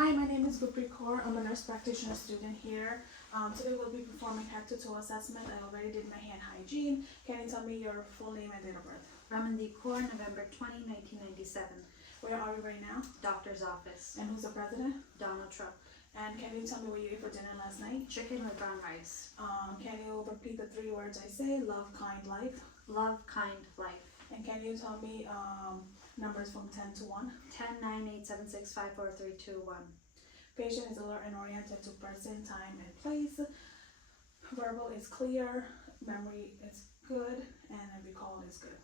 Hi, my name is Gurpreet Kaur. I'm a nurse practitioner student here. Today we'll be performing head to toe assessment. I already did my hand hygiene. Can you tell me your full name and date of birth? Ramandeep Kaur, November 20, 1997. Where are we right now? Doctor's office. And who's the president? Donald Trump. And can you tell me what you ate for dinner last night? Chicken with brown rice. Can you repeat the three words I say? Love, kind, life. Love, kind, life. And can you tell me numbers from 10 to 1? 10, 9, 8, 7, 6, 5, 4, 3, 2, 1. Patient is alert and oriented to person, time, and place. Verbal is clear. Memory is good. And recall is good.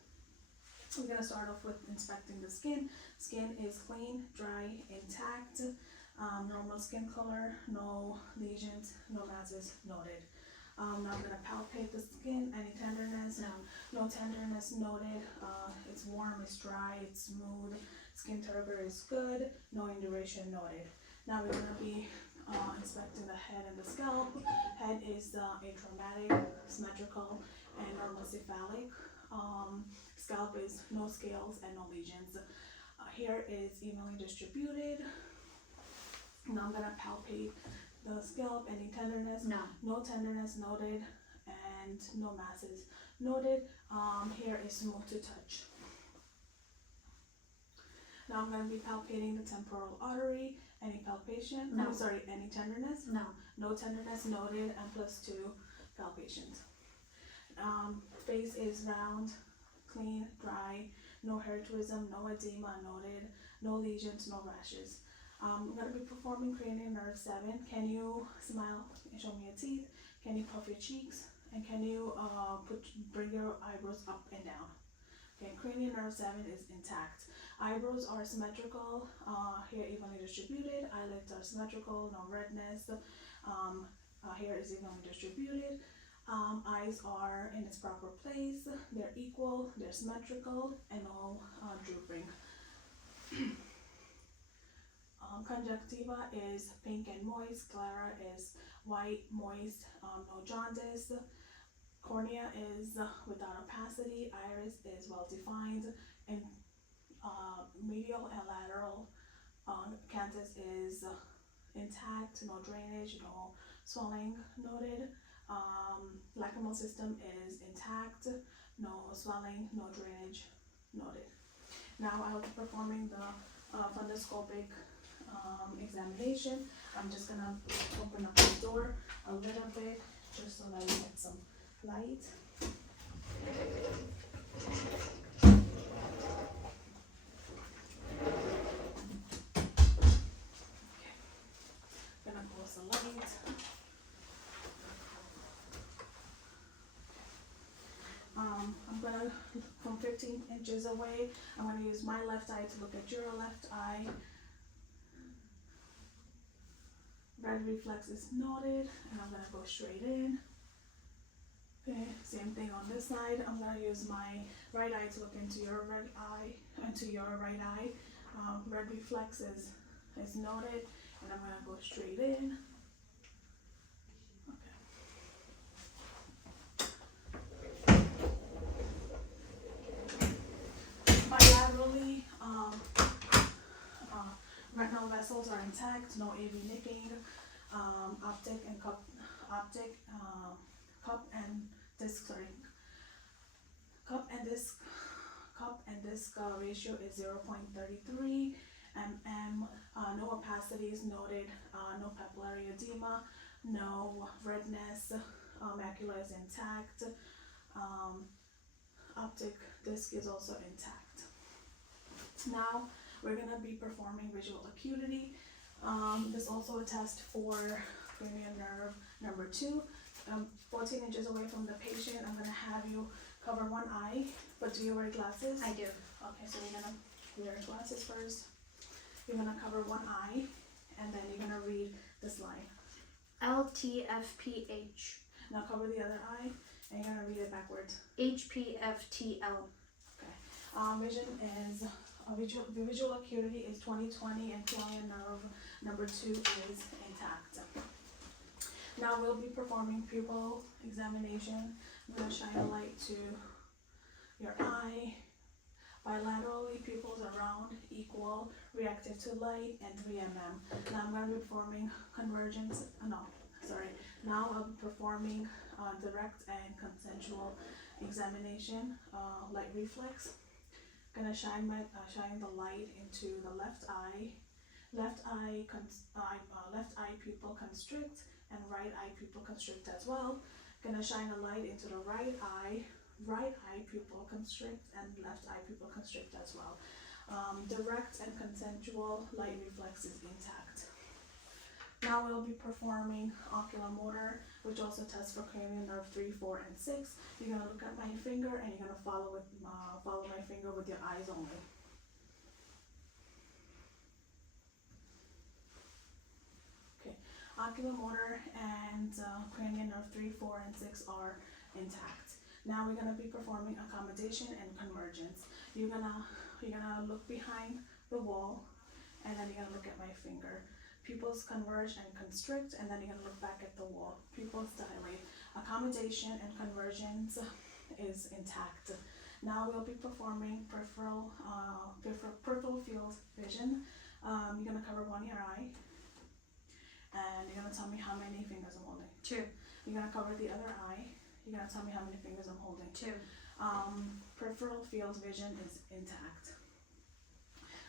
We're going to start off with inspecting the skin. Skin is clean, dry, intact. Normal skin color, no lesions, no masses noted. Now I'm going to palpate the skin. Any tenderness? No. No tenderness noted. It's warm, it's dry, it's smooth. Skin turgor is good. No induration noted. Now we're going to be inspecting the head and the scalp. Head is atraumatic, symmetrical, and normal cephalic. Scalp is no scales and no lesions. Hair is evenly distributed. Now I'm going to palpate the scalp. Any tenderness? No. No tenderness noted, and no masses noted. Hair is smooth to touch. Now I'm going to be palpating the temporal artery. Any palpation? No. I'm sorry, any tenderness? No. No tenderness noted, and +2 palpations. Face is round, clean, dry, no hirsutism, no edema noted, no lesions, no rashes. I'm going to be performing cranial nerve 7. Can you smile and show me your teeth? Can you puff your cheeks? And can you bring your eyebrows up and down? Okay, cranial nerve 7 is intact. Eyebrows are symmetrical, hair evenly distributed, eyelids are symmetrical, no redness, hair is evenly distributed, eyes are in its proper place, they're equal, they're symmetrical, and no drooping. Conjunctiva is pink and moist, sclera is white, moist, no jaundice. Cornea is without opacity, iris is well defined, and medial and lateral canthus is intact, no drainage, no swelling noted. Lacrimal system is intact, no swelling, no drainage noted. Now I will be performing the fundoscopic examination. I'm just gonna open up the door a little bit just so that we get some light. Gonna close the light. I'm gonna, from 15 inches away, I'm gonna use my left eye to look at your left eye. Red reflex is noted, and I'm gonna go straight in. Okay, same thing on this side. I'm gonna use my right eye to look into your red eye, into your right eye. Red reflex is noted, and I'm gonna go straight in. Okay. Bilaterally, retinal vessels are intact, no AV nicking. Optic and cup and disc ratio is 0.33 mm. No opacities noted, no papillary edema, no redness, macula is intact, optic disc is also intact. Now we're going to be performing visual acuity. This also a test for cranial nerve number 2. 14 inches away from the patient, I'm going to have you cover one eye, but do you wear glasses? I do. Okay, so you're going to wear glasses first. You're going to cover one eye, and then you're going to read this line. LTFPH. Now cover the other eye, and you're going to read it backwards. HPFTL. Okay. Vision is... visual acuity is 20/20, and cranial nerve number 2 is intact. Now we'll be performing pupil examination. I'm going to shine a light to your eye, Bilaterally, pupils are round, equal, reactive to light, and 3 mm. Now I'm going to be performing convergence, now I'll be performing direct and consensual examination, light reflex. Gonna shine the light into the left eye. Left eye pupil constrict, and right eye pupil constrict as well. Gonna shine a light into the right eye pupil constrict, and left eye pupil constrict as well. Direct and consensual light reflex is intact. Now we'll be performing oculomotor, which also tests for cranial nerve 3, 4, and 6. You're gonna look at my finger and you're gonna follow my finger with your eyes only. Okay, oculomotor and cranial nerve 3, 4, and 6 are intact. Now we're gonna be performing accommodation and convergence. You're gonna look behind the wall, and then you're gonna look at my finger. Pupils converge and constrict, and then you're gonna look back at the wall. Pupils dilate. Accommodation and convergence is intact. Now we'll be performing peripheral field vision. You're gonna cover one your eye, and you're gonna tell me how many fingers I'm holding. 2. You're gonna cover the other eye. You're gonna tell me how many fingers I'm holding. 2. Peripheral field vision is intact.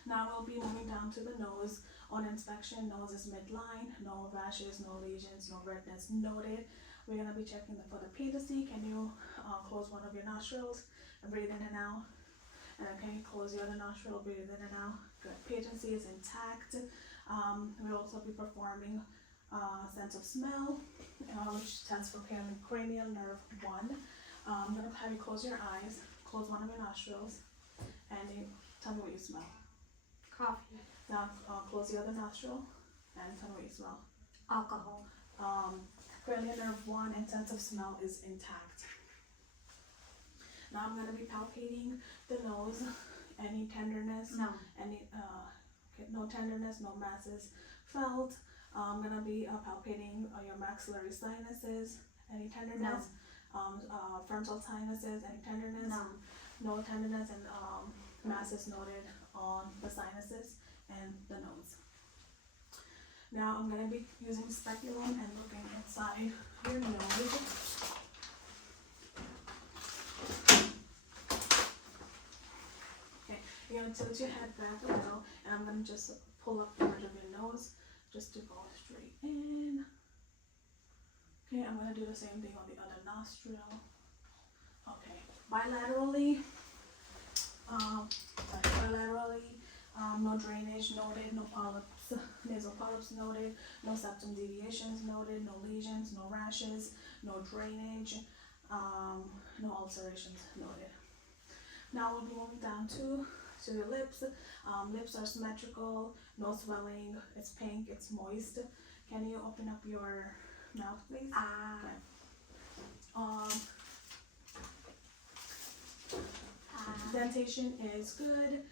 Now we'll be moving down to the nose. On inspection, nose is midline, no rashes, no lesions, no redness noted. We're gonna be checking for the patency. Can you close one of your nostrils and breathe in and out? And then can you close the other nostril, breathe in and out? Good. Patency is intact. We'll also be performing sense of smell, which stands for cranial nerve 1. I'm gonna have you close your eyes, close one of your nostrils, and you tell me what you smell. Coffee. Now close the other nostril and tell me what you smell. Alcohol. Cranial nerve 1 and sense of smell is intact. Now I'm going to be palpating the nose. Any tenderness? No. No tenderness, no masses felt. I'm going to be palpating your maxillary sinuses. Any tenderness? No. Frontal sinuses. Any tenderness? No. No tenderness and masses noted on the sinuses and the nose. Now I'm going to be using speculum and looking inside your nose. Okay, you're going to tilt your head back a little, and I'm going to just pull up the edge of your nose just to go straight in. Okay, I'm going to do the same thing on the other nostril. Okay, bilaterally, no drainage noted, no polyps, nasal polyps noted, no septum deviations noted, no lesions, no rashes, no drainage, no ulcerations noted. Now we'll be moving down to your lips. Lips are symmetrical, no swelling, it's pink, it's moist. Can you open up your mouth, please? Okay. Dentation is good.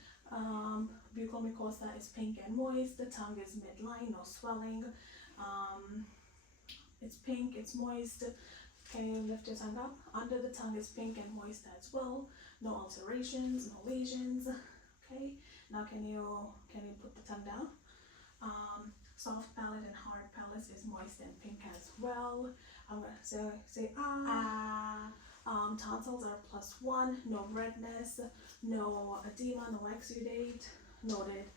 Buccal mucosa is pink and moist. The tongue is midline, no swelling. It's pink, it's moist. Can you lift your tongue up? Under the tongue is pink and moist as well. No ulcerations, no lesions. Okay. Now can you put the tongue down? Soft palate and hard palate is moist and pink as well. I'm gonna say ah. Tonsils are +1, no redness, no edema, no exudate, noted.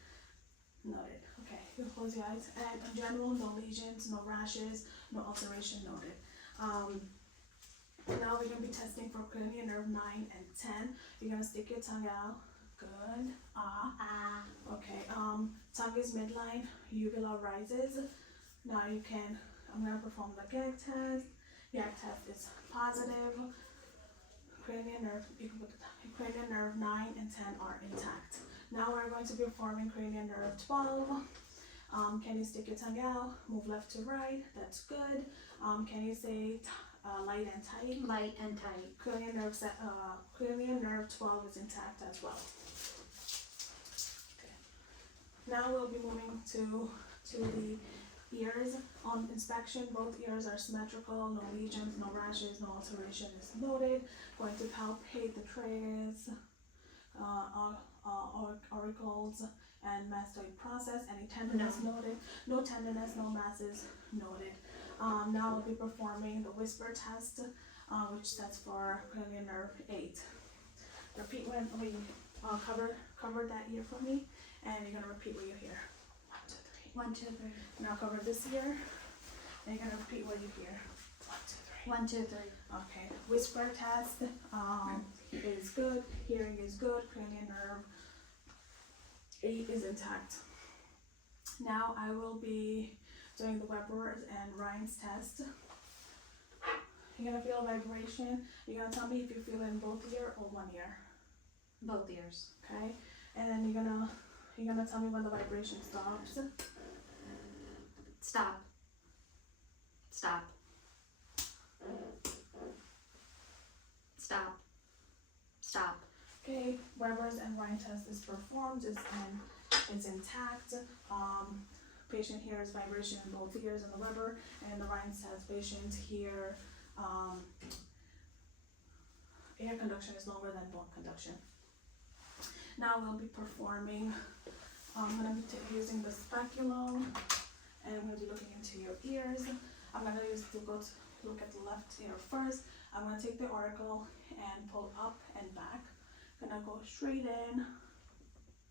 Okay, you can close your eyes. And in general, no lesions, no rashes, no ulceration noted. Now we're going to be testing for cranial nerve 9 and 10. You're going to stick your tongue out. Good. Okay, tongue is midline, uvula rises. Now I'm going to perform the gag test. Gag test is positive. Cranial nerve 9 and 10 are intact. Now we're going to be performing cranial nerve 12. Can you stick your tongue out? Move left to right. That's good. Can you say light and tight? Light and tight. Cranial nerve 12 is intact as well. Okay. Now we'll be moving to the ears. On inspection, both ears are symmetrical, no lesions, no rashes, no alteration is noted. Going to palpate the tragus. auricles and mastoid process. Any tenderness noted? No tenderness, no masses noted. Now I'll be performing the whisper test, which stands for cranial nerve 8. Repeat when we cover that ear for me, and you're gonna repeat what you hear. 1, 2, 3. 1, 2, 3. Now cover this ear, and you're gonna repeat what you hear. 1, 2, 3. 1, 2, 3. Okay. Whisper test is good. Hearing is good. Cranial nerve 8 is intact. Now I will be doing the Weber and Ryan's test. You're gonna feel vibration. You're gonna tell me if you feel it in both ear or one ear. Both ears. Okay. And then you're gonna tell me when the vibration stops. Stop. Stop. Stop. Stop. Okay. Weber's and Ryan test is performed. It's intact. Patient hears vibration in both ears in the Weber, and the Ryan test patient hear air conduction is longer than bone conduction. Now we'll be performing, I'm going to be using the speculum, and I'm going to be looking into your ears. I'm going to look at the left ear first. I'm going to take the auricle and pull up and back. I'm going to go straight in,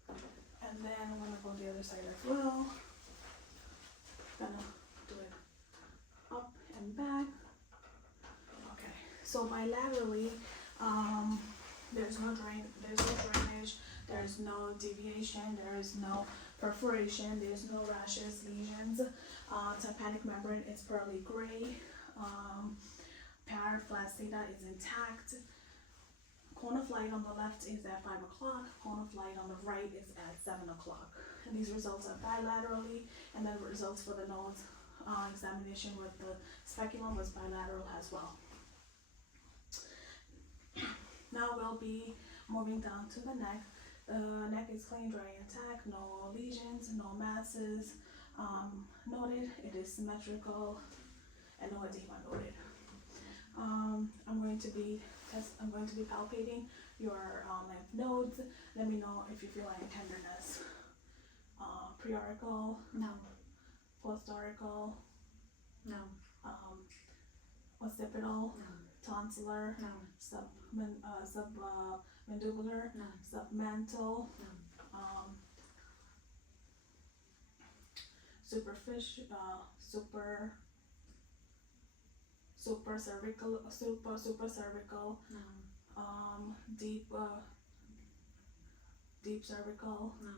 and then I'm going to go the other side as well. I'm going to do it up and back. Okay, so bilaterally, there's no drainage, there's no deviation, there is no perforation, there's no rashes, lesions. Tympanic membrane is pearly gray. Paraflacida is intact. Cone of light on the left is at 5 o'clock. Cone of light on the right is at 7 o'clock. And these results are bilaterally, and then results for the nose examination with the speculum was bilateral as well. Now we'll be moving down to the neck. The neck is clean, dry, intact, no lesions, no masses noted. It is symmetrical and no edema noted. I'm going to be palpating your lymph nodes. Let me know if you feel any tenderness. Preauricle, No. postauricle, No. occipital, No. tonsillar, No. submandibular, No. submental, No. superficial, super cervical, No. deep cervical, No.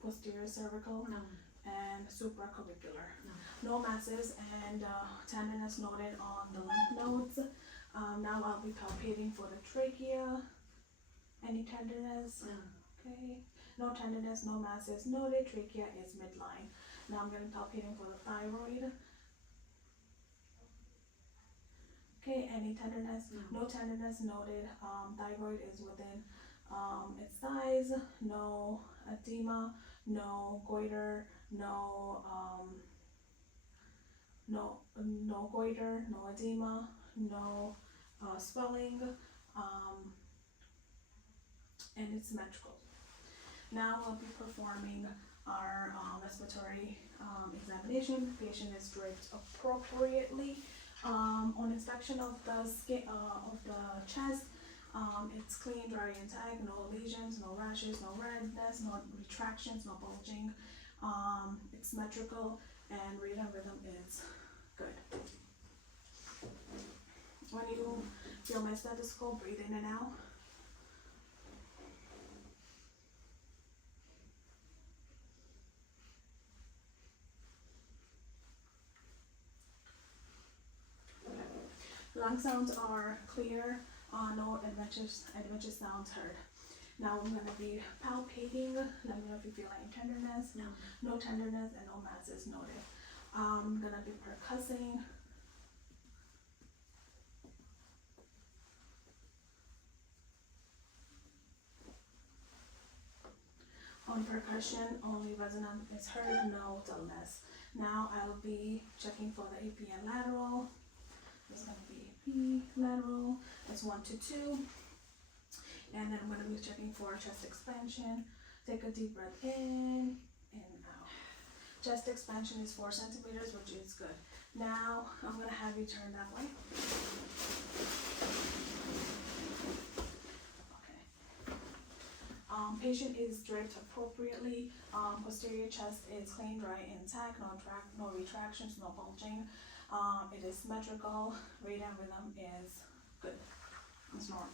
posterior cervical, No. and supraclavicular. No. No masses and tenderness noted on the lymph nodes. Now I'll be palpating for the trachea. Any tenderness? No. Okay. No tenderness, no masses noted. Trachea is midline. Now I'm going to be palpating for the thyroid. Okay, any tenderness? No. No tenderness noted. Thyroid is within its size. No edema, no goiter, no goiter, no edema, no swelling, and it's symmetrical. Now we'll be performing our respiratory examination. The patient is draped appropriately. On inspection of the skin of the chest, it's clean, dry, intact, no lesions, no rashes, no redness, no retractions, no bulging. It's symmetrical, and rate and rhythm is good. When you feel my stethoscope, breathe in and out. Lung sounds are clear, no adventitious sounds heard. Now I'm going to be palpating. Let me know if you feel any tenderness. No. No tenderness and no masses noted. I'm going to be percussing. On percussion, only resonance is heard, no dullness. Now I'll be checking for the AP and lateral. It's going to be AP, lateral, that's 1 to 2. And then I'm gonna be checking for chest expansion. Take a deep breath in and out. Chest expansion is 4 centimeters, which is good. Now I'm gonna have you turn that way. Okay. Patient is draped appropriately. Posterior chest is clean, dry, intact. No retractions, no bulging. It is symmetrical. Rate and rhythm is good. It's normal.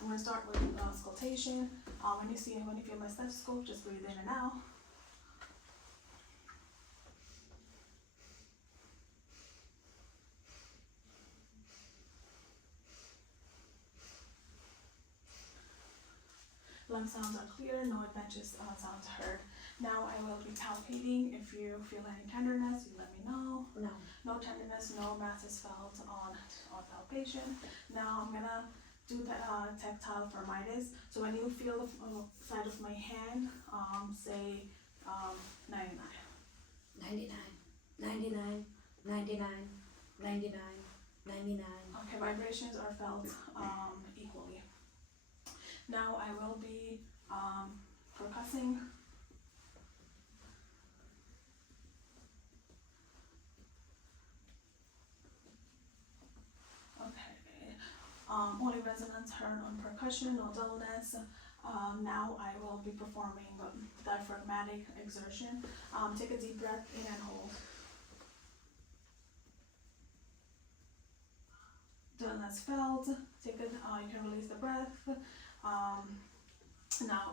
I'm gonna start with auscultation. When you feel my stethoscope, just breathe in and out. Lung sounds are clear, no adventitious sounds heard. Now I will be palpating. If you feel any tenderness, you let me know. No. No tenderness, no masses felt on palpation. Now I'm gonna do the tactile thermitis. So when you feel the side of my hand, say 99. 99, 99, 99, 99, 99. Okay, vibrations are felt equally. Now I will be percussing. Okay. Only resonance heard on percussion, no dullness. Now I will be performing diaphragmatic exertion. Take a deep breath in and hold. Dullness felt. You can release the breath. Now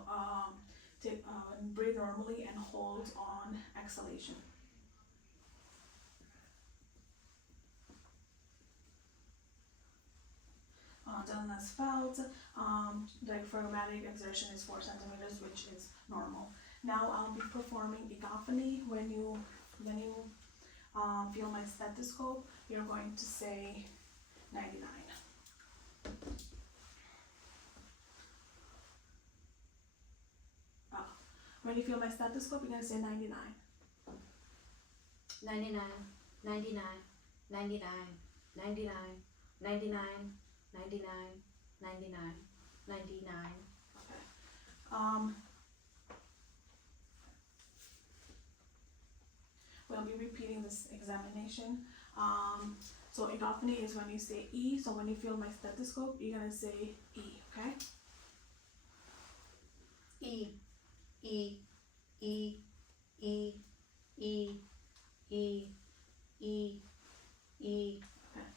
breathe normally and hold on exhalation. Dullness felt. Diaphragmatic exertion is 4 centimeters, which is normal. Now I'll be performing egophony. When you feel my stethoscope, you're going to say 99. When you feel my stethoscope, you're going to say 99. 99, 99, 99, 99, 99, 99, 99, 99. Okay. We'll be repeating this examination. So egophony is when you say E. So when you feel my stethoscope, you're gonna say E. Okay. E, E, E, E, E, E, E, E. Okay.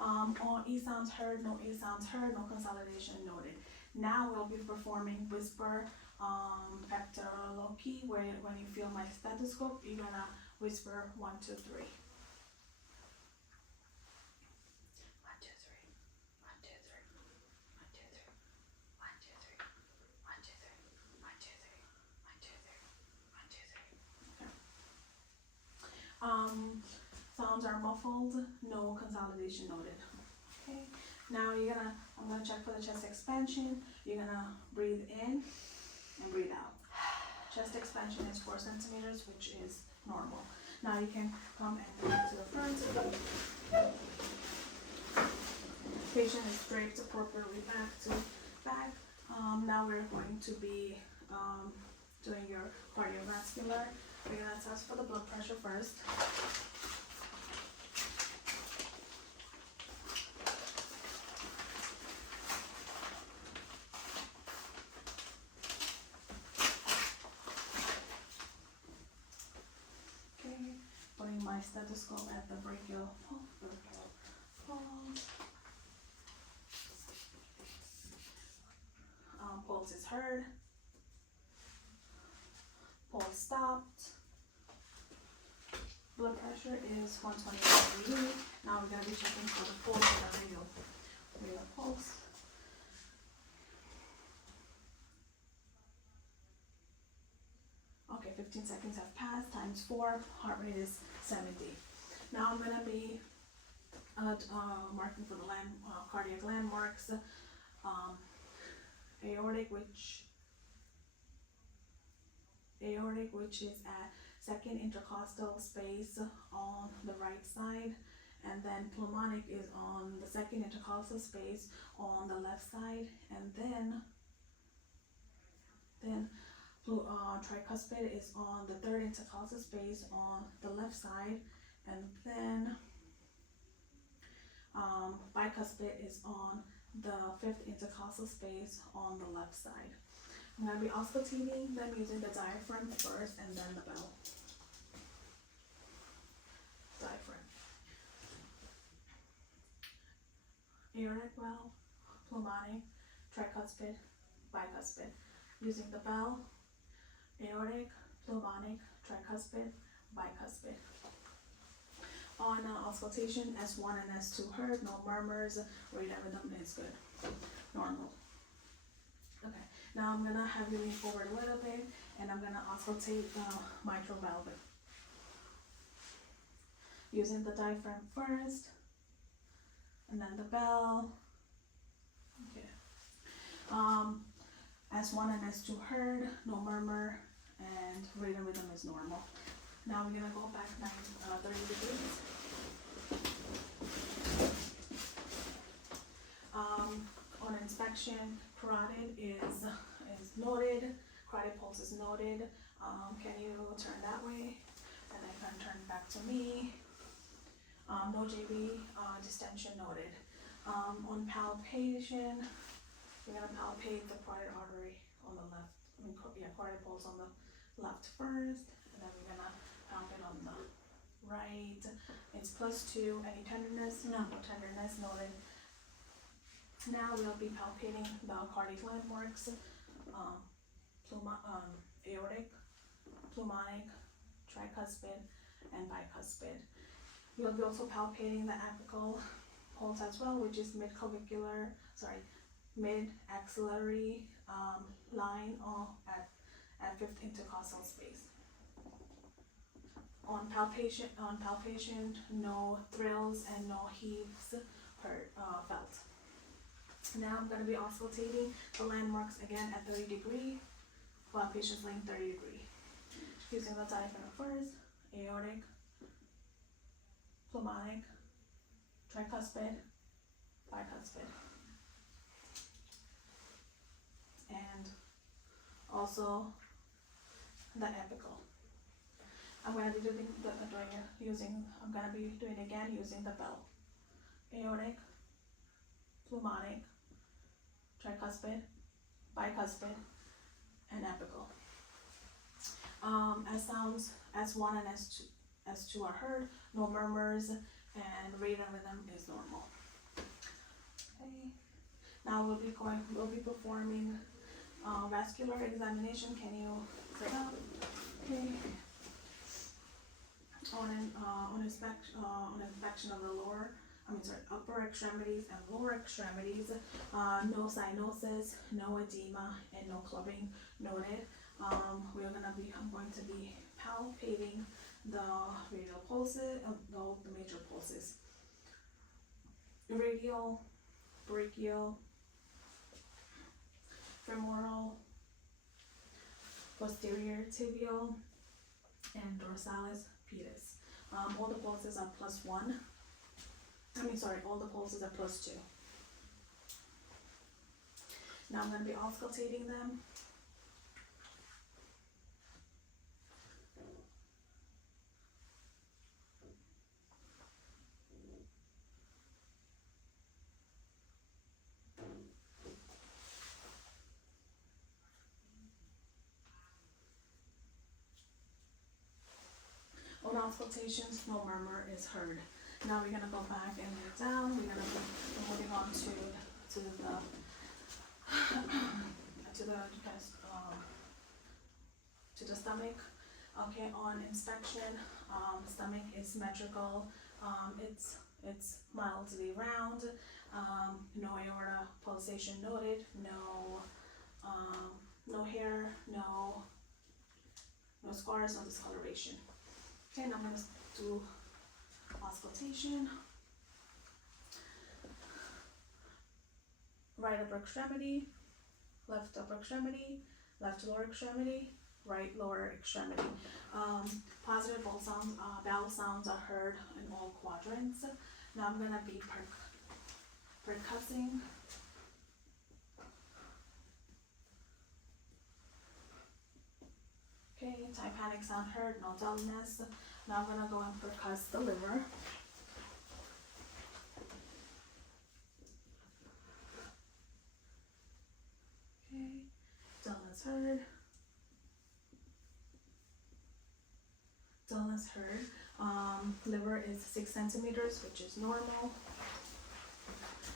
All E sounds heard, no E sounds heard, no consolidation noted. Now we'll be performing whisper pectoraloquy, where when you feel my stethoscope, you're gonna whisper 1, 2, 3. 1, 2, 3, 1, 2, 3, 1, 2, 3, 1, 2, 3, 1, 2, 3, 1, 2, 3, 1, 2, 3, 1, 2, 3. Sounds are muffled, no consolidation noted. Okay. Now I'm gonna check for the chest expansion. You're gonna breathe in and breathe out. Chest expansion is 4 centimeters, which is normal. Now you can come and go to the front. Patient is draped appropriately back to back. Now we're going to be doing your cardiovascular. We're gonna test for the blood pressure first. Putting my stethoscope at the brachial pulse. Pulse is heard. Pulse stopped. Blood pressure is 120/80. Now we're going to be checking for the pulse with a radial pulse. Okay, 15 seconds have passed, times 4, heart rate is 70. Now I'm going to be marking for the cardiac landmarks. Aortic, which is at second intercostal space on the right side, and then pulmonic is on the second intercostal space on the left side, and then Then tricuspid is on the third intercostal space on the left side, and then bicuspid is on the fifth intercostal space on the left side. I'm going to be auscultating them using the diaphragm first and then the bell. Diaphragm. Aortic valve, pulmonic, tricuspid, bicuspid. Using the bell, aortic, pulmonic, tricuspid, bicuspid. On auscultation, S1 and S2 heard, no murmurs, rate of rhythm is good, normal. Okay, now I'm gonna have you lean forward a little bit, and I'm gonna auscultate the mitral valve. Using the diaphragm first, and then the bell. Okay. S1 and S2 heard, no murmur, and rate of rhythm is normal. Now we're gonna go back 30 degrees. On inspection, carotid is noted, carotid pulse is noted. Can you turn that way? And then can turn back to me. No JB, distension noted. On palpation, we're gonna palpate the carotid artery on the left. Carotid pulse on the left first, and then we're gonna palpate on the right. It's +2. Any tenderness? No tenderness noted. Now we'll be palpating the cardiac landmarks, aortic, pulmonic, tricuspid, and bicuspid. We'll be also palpating the apical pulse as well, which is mid-axillary line at fifth intercostal space. On palpation, no thrills and no heaves felt. Now I'm going to be auscultating the landmarks again at 30 degrees, while patient's laying 30 degrees. Using the diaphragm first, aortic, pulmonic, tricuspid, bicuspid. And also the apical. I'm going to be doing it again using the bell. Aortic, pulmonic, tricuspid, bicuspid, and apical. As sounds S1 and S2 are heard, no murmurs, and rate of rhythm is normal. Okay. Now we'll be performing vascular examination. Can you sit up? Okay. On inspection of the upper extremities and lower extremities, no cyanosis, no edema, and no clubbing noted. I'm going to be palpating the radial pulses, the major pulses. Radial, brachial, femoral, posterior tibial, and dorsalis pedis. All the pulses are +1. All the pulses are +2. Now I'm going to be auscultating them. On auscultations, no murmur is heard. Now we're gonna go back and lay down. We're gonna be moving on to the stomach. Okay, on inspection, stomach is symmetrical. It's mildly round. No aorta pulsation noted. No hair. No scars. No discoloration. Okay, now I'm gonna do auscultation. Right upper extremity, left upper extremity, left lower extremity, right lower extremity. Positive vowel sounds are heard in all quadrants. Now I'm gonna be percussing Okay, tympanic sound heard, no dullness. Now I'm gonna go and percuss the liver. Okay, dullness heard. Dullness heard. Liver is 6 centimeters, which is normal.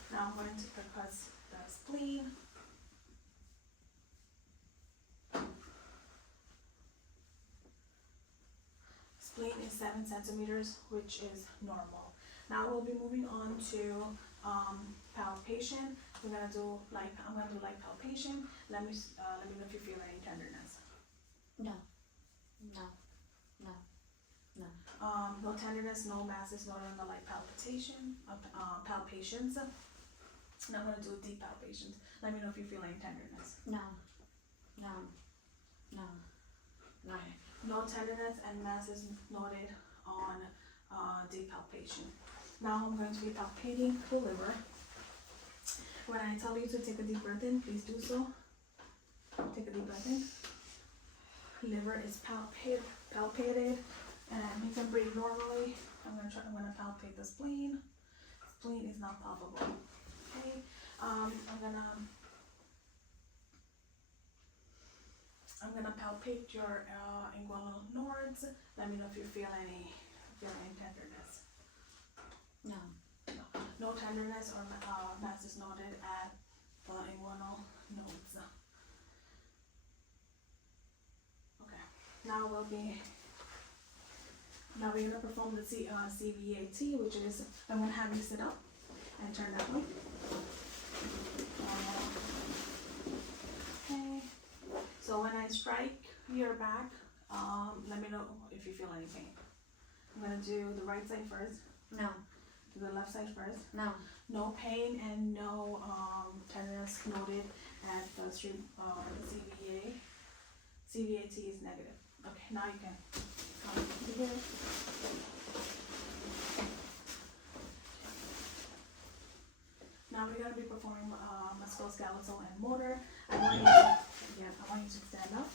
Now I'm going to percuss the spleen. Spleen is 7 centimeters, which is normal. Now we'll be moving on to palpation. I'm gonna do light palpation. Let me know if you feel any tenderness. No. No. No. No. No tenderness, no masses, no on the light palpitation, palpations. Now I'm gonna do deep palpations. Let me know if you feel any tenderness. No. No. No. No. No tenderness and masses noted on deep palpation. Now I'm going to be palpating the liver. When I tell you to take a deep breath in, please do so. Take a deep breath in. Liver is palpated, and you can breathe normally. I'm gonna palpate the spleen. Spleen is not palpable. Okay. I'm gonna palpate your inguinal nodes. Let me know if you feel any tenderness. No. No tenderness or masses noted at the inguinal nodes. Okay. Now we're gonna perform the CVAT, which is I'm gonna have you sit up and turn that way. Okay. So when I strike your back, let me know if you feel any pain. I'm gonna do the right side first. No. The left side first. No. No pain and no tenderness noted at the CVA. CVAT is negative. Okay, now you can come here. Now we're gonna be performing musculoskeletal and motor. I want you to stand up.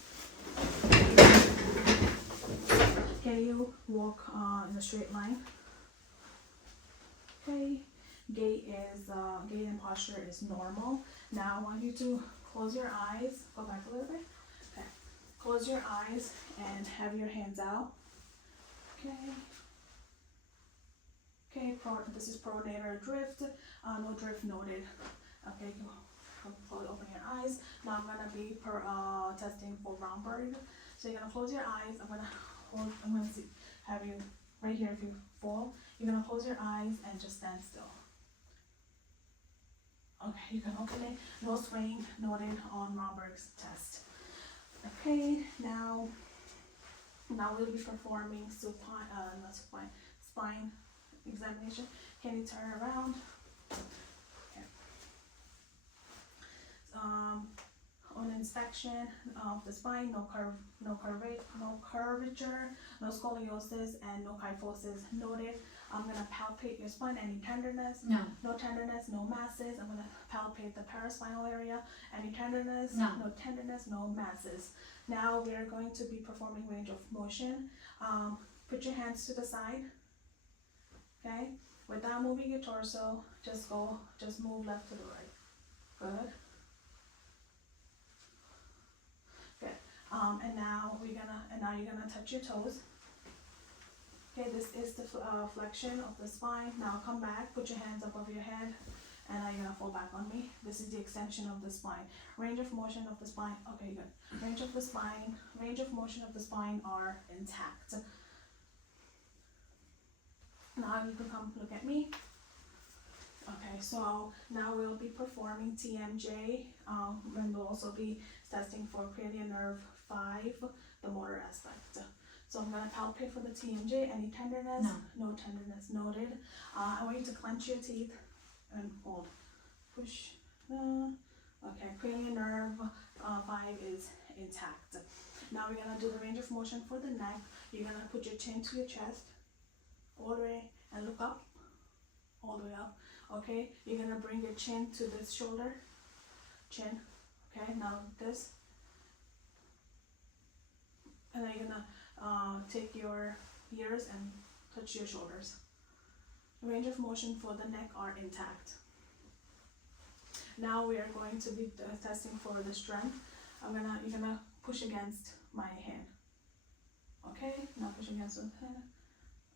Can you walk in a straight line? Okay. Gait and posture is normal. Now I want you to close your eyes. Go back a little bit. Okay. Close your eyes and have your hands out. Okay. Okay. This is pronator drift. No drift noted. Okay. Open your eyes. Now I'm gonna be testing for Romberg. So you're gonna close your eyes. I'm gonna have you right here. If you fall, you're gonna close your eyes and just stand still. Okay, you can open it. No swaying noted on Romberg's test. Okay, now we'll be performing spine examination. Can you turn around? Okay. On inspection of the spine, no curvature, no scoliosis, and no kyphosis noted. I'm gonna palpate your spine. Any tenderness? No. No tenderness, no masses. I'm gonna palpate the paraspinal area. Any tenderness? No. No tenderness, no masses. Now we are going to be performing range of motion. Put your hands to the side. Okay. Without moving your torso, just move left to the right. Good. Good. And now you're gonna touch your toes. Okay, this is the flexion of the spine. Now come back, put your hands above your head, and now you're gonna fall back on me. This is the extension of the spine. Range of motion of the spine. Okay, good. Range of motion of the spine are intact. Now you can come look at me. Okay, so now we'll be performing TMJ, and we'll also be testing for cranial nerve 5, the motor aspect. So I'm gonna palpate for the TMJ. Any tenderness? No. No tenderness noted. I want you to clench your teeth and hold. Push. Okay, cranial nerve 5 is intact. Now we're gonna do the range of motion for the neck. You're gonna put your chin to your chest, all the way, and look up, all the way up. Okay, you're gonna bring your chin to this shoulder, chin. Okay, now this. And then you're gonna take your ears and touch your shoulders. Range of motion for the neck are intact. Now we are going to be testing for the strength. You're gonna push against my hand. Okay, now push against the hand.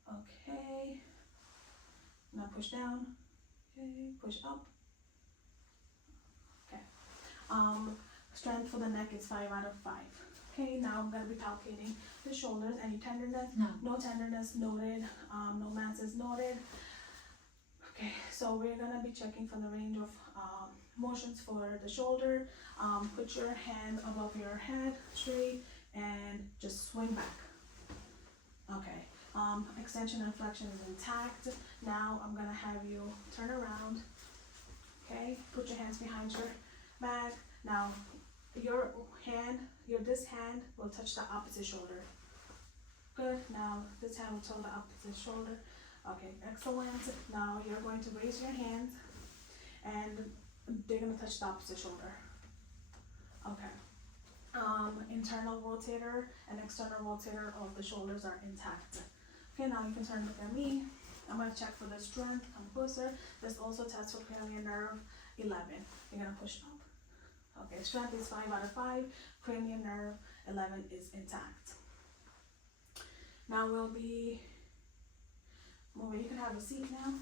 Okay, now push down. Okay, push up. Okay. Strength for the neck is 5 out of 5. Okay, now I'm gonna be palpating the shoulders. Any tenderness? No. No tenderness noted. No masses noted. Okay, so we're gonna be checking for the range of motions for the shoulder. Put your hand above your head straight and just swing back. Okay. Extension and flexion is intact. Now I'm gonna have you turn around. Okay, put your hands behind your back. Now this hand will touch the opposite shoulder. Good. Now this hand will touch the opposite shoulder. Okay, excellent. Now you're going to raise your hands and they're gonna touch the opposite shoulder. Okay. Internal rotator and external rotator of the shoulders are intact. Okay, now you can turn and look at me. I'm gonna check for the strength. Come closer. This also tests for cranial nerve 11. You're gonna push up. Okay, strength is 5 out of 5. Cranial nerve 11 is intact. Now we'll be moving. You can have a seat now.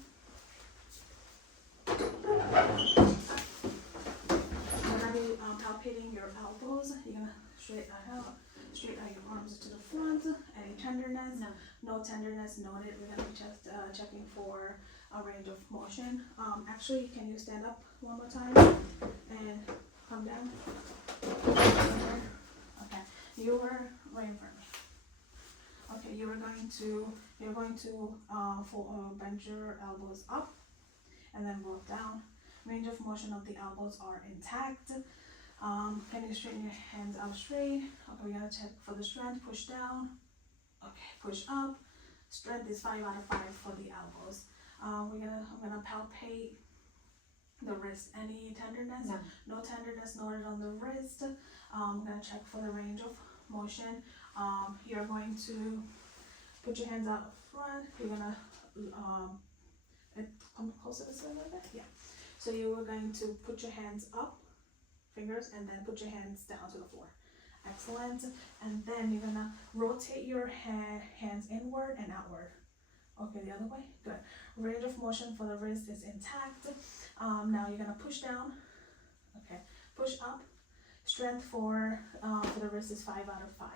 We're gonna be palpating your elbows. You're gonna straighten out your arms to the front. Any tenderness? No. No tenderness noted. We're gonna be just checking for a range of motion. Actually, can you stand up one more time and come down? Okay, you were right in front of me. Okay, you're going to bend your elbows up and then roll down. Range of motion of the elbows are intact. Can you straighten your hands out straight? Okay, we're gonna check for the strength. Push down. Okay, push up. Strength is 5 out of 5 for the elbows. I'm gonna palpate the wrist. Any tenderness? No. No tenderness noted on the wrist. I'm gonna check for the range of motion. You're going to put your hands out front. You're gonna come closer this way a little bit. Yeah. So you are going to put your hands up, fingers, and then put your hands down to the floor. Excellent. And then you're gonna rotate your hands inward and outward. Okay, the other way. Good. Range of motion for the wrist is intact. Now you're gonna push down. Okay. Push up. Strength for the wrist is 5 out of 5.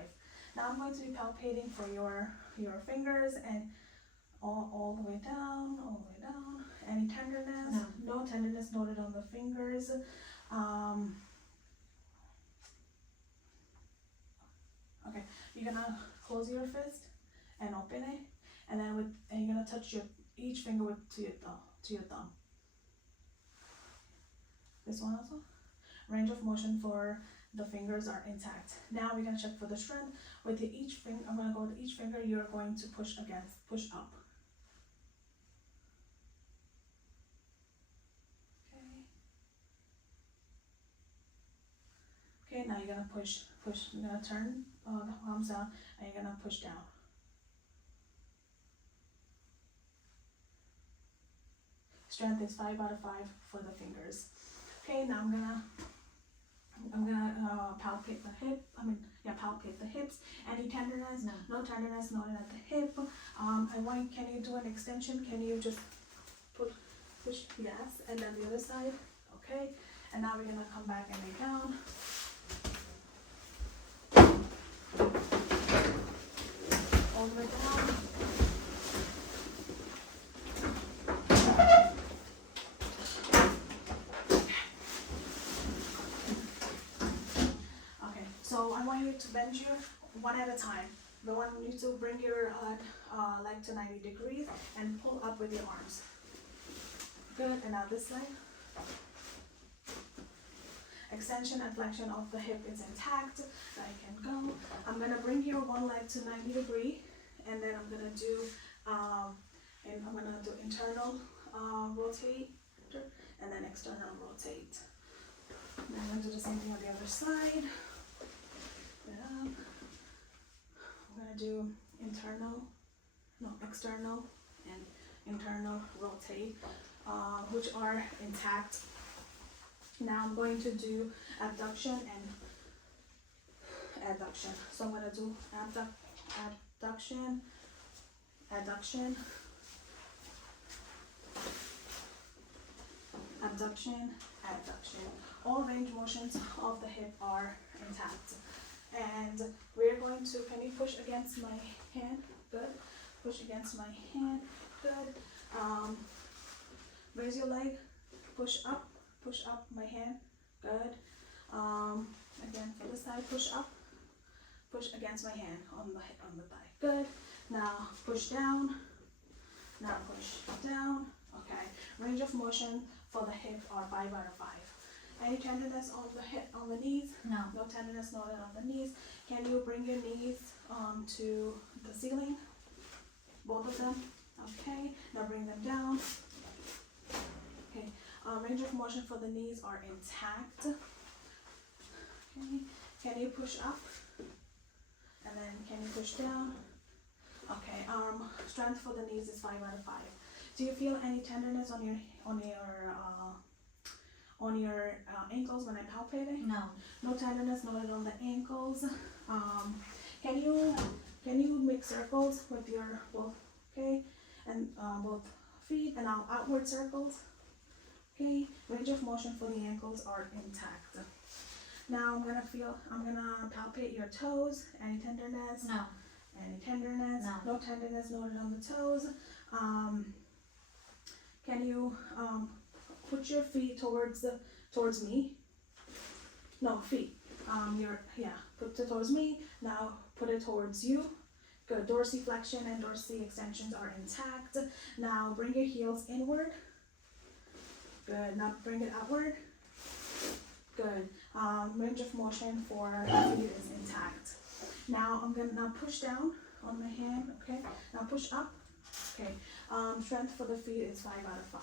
Now I'm going to be palpating for your fingers and all the way down, all the way down. Any tenderness? No. No tenderness noted on the fingers. Okay, you're gonna close your fist and open it, and then you're gonna touch each finger to your thumb. This one also. Range of motion for the fingers are intact. Now we're gonna check for the strength. With each finger, I'm gonna go with each finger. You're going to push up. Okay, now you're gonna push. You're gonna turn the palms down and you're gonna push down. Strength is 5 out of 5 for the fingers. Okay, now I'm gonna palpate the palpate the hips. Any tenderness? No. No tenderness noted at the hip. Can you do an extension? Can you just push? Yes, and then the other side. Okay, and now we're gonna come back and lay down. All the way down. Okay, so I want you to bend you one at a time. I want you to bring your leg to 90 degrees and pull up with your arms. Good, and now this side. Extension and flexion of the hip is intact. I can go. I'm gonna bring your one leg to 90 degree, and then I'm gonna do internal rotate and then external rotate. And I'm gonna do the same thing on the other side. Get up. I'm gonna do external and internal rotate, which are intact. Now I'm going to do abduction and adduction. So I'm gonna do abduction, adduction, abduction, adduction. All range motions of the hip are intact. And we're going to, can you push against my hand? Good. Push against my hand. Good. Raise your leg. Push up my hand. Good. Again for this side, push up. Push against my hand on the thigh. Good. Now push down. Now push down. Okay. Range of motion for the hip are 5 out of 5. Any tenderness on the hip, on the knees? No. No tenderness noted on the knees. Can you bring your knees to the ceiling? Both of them. Okay. Now bring them down. Okay. Range of motion for the knees are intact. Okay. Can you push up? And then can you push down? Okay. Strength for the knees is 5 out of 5. Do you feel any tenderness on your ankles when I palpate it? No. No tenderness noted on the ankles. Can you make circles with your both, okay, and both feet, and now outward circles? Okay. Range of motion for the ankles are intact. Now I'm gonna palpate your toes. Any tenderness? No. Any tenderness? No. No tenderness noted on the toes. Can you put your feet towards me? No, feet. Put it towards me. Now put it towards you. Good. Dorsiflexion and dorsiflexsions are intact. Now bring your heels inward. Good. Now bring it outward. Good. Range of motion for feet is intact. Now I'm gonna push down on my hand. Okay. Now push up. Okay. Strength for the feet is 5 out of 5.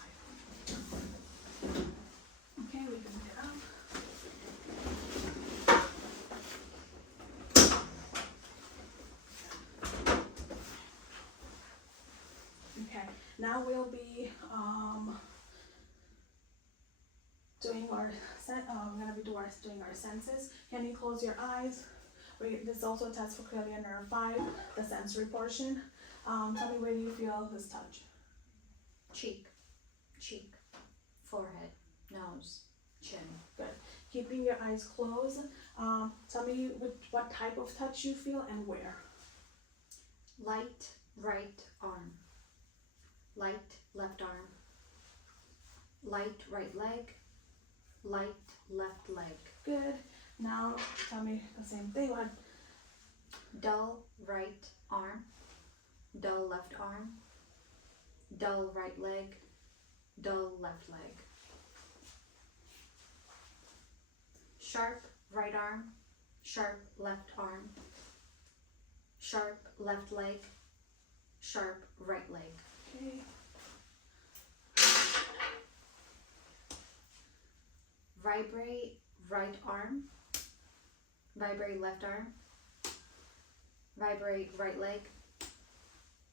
Okay, we can get up. Okay, now we'll be doing our senses. Can you close your eyes? This is also a test for clearly nerve 5, the sensory portion. Tell me, where do you feel this touch? Cheek, forehead, nose, chin. Good. Keeping your eyes closed. Tell me what type of touch you feel and where. Light right arm. Light left arm. Light right leg. Light left leg. Good. Now tell me the same thing. What? Dull right arm. Dull left arm. Dull right leg. Dull left leg. Sharp right arm. Sharp left arm. Sharp left leg. Sharp right leg. Okay. Vibrate right arm. Vibrate left arm. Vibrate right leg.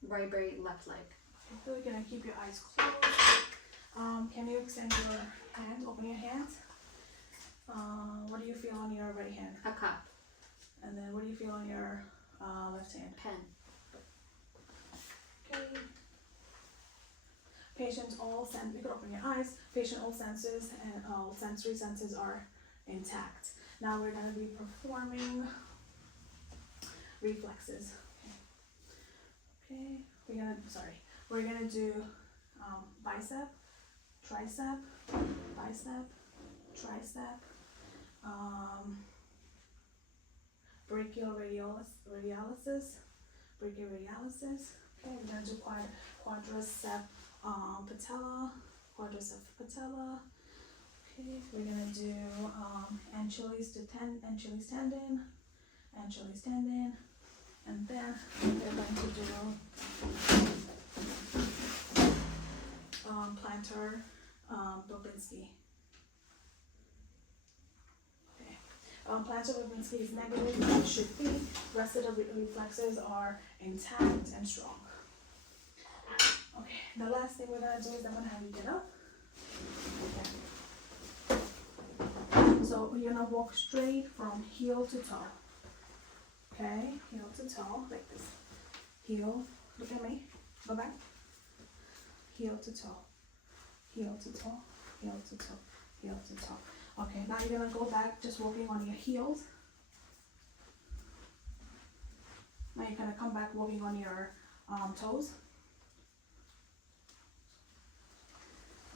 Vibrate left leg. Okay, so you're gonna keep your eyes closed. Can you extend your hands? Open your hands. What do you feel on your right hand? A cup. And then what do you feel on your left hand? Pen. Okay. Patient's all sense. You can open your eyes. Patient all senses and all sensory senses are intact. Now we're gonna be performing reflexes. Okay. We're gonna do bicep, tricep, bicep, tricep, brachioradialis, brachioradialis. Okay, we're gonna do quadricep patella, quadricep patella. Okay, we're gonna do Achilles tendon, and then we're going to do plantar Dubinsky. plantar Lipinski is negative, as it should be. Rest of the reflexes are intact and strong. Okay, the last thing we're gonna do is I'm gonna have you get up. Okay. So you're gonna walk straight from heel to toe. Okay, heel to toe, like this. Heel, look at me, go back. Heel to toe, heel to toe, heel to toe, heel to toe. Okay, now you're gonna go back just walking on your heels. Now you're gonna come back walking on your toes.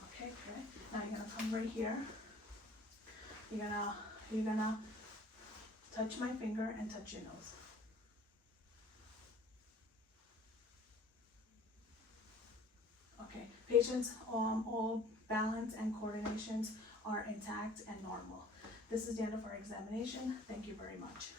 Okay, good. Now you're gonna come right here. You're gonna touch my finger and touch your nose. Okay, patients, all balance and coordinations are intact and normal. This is the end of our examination. Thank you very much.